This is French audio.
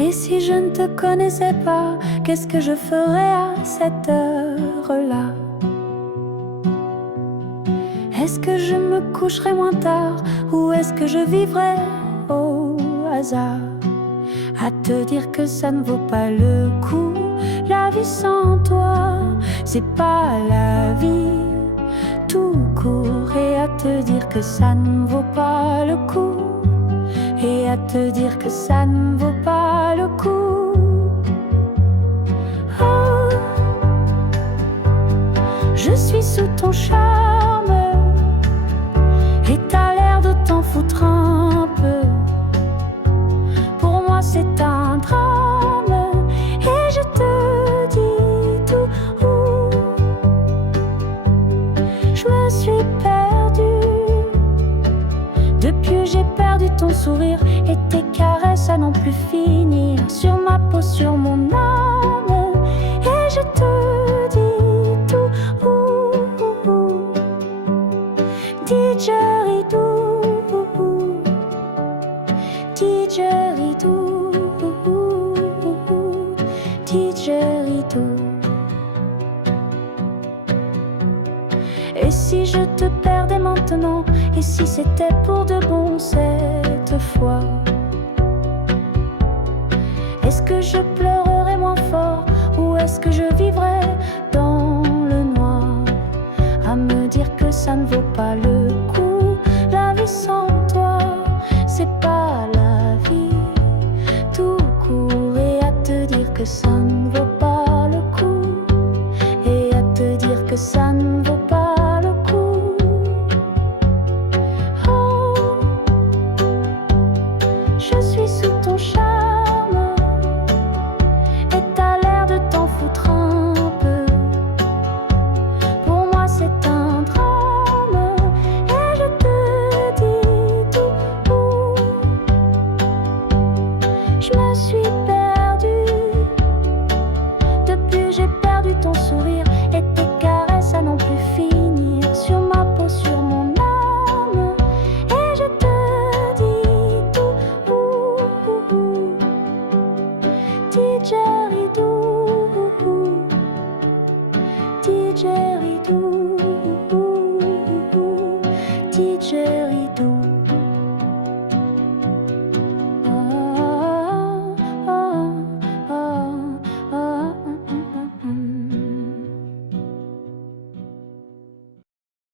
Et si je ne te connaissais pas, qu'est-ce que je ferais à cette heure-là? Est-ce que je me coucherais moins tard, ou est-ce que je vivrais au hasard? À te dire que ça ne vaut pas le coup, la vie sans toi, c'est pas la vie tout court. Et à te dire que ça ne vaut pas le coup, et à te dire que ça ne vaut pas le coup. Oh, je suis sous ton charme, et t'as l'air de t'en foutre un peu. Pour moi c'est un drame, et je te dis tout. Je me suis perdue depuis, j'ai perdu ton sourire, et tes caresses à n'en plus finir sur ma peau, sur mon âme. Et je te dis tout. Didgeridoo, didgeridoo, didgeridoo. Et si je te perdais maintenant, et si c'était pour de bon cette fois? Est-ce que je pleurerais moins fort, ou est-ce que je vivrais dans le noir? À me dire que ça ne vaut pas le coup, la vie sans toi, c'est pas la vie tout court. Et à te dire que ça ne vaut pas le coup, et à te dire que ça ne vaut pas le coup. Oh, je suis sous ton charme, et t'as l'air de t'en foutre un peu. Pour moi c'est un drame, et je te dis tout. Je me suis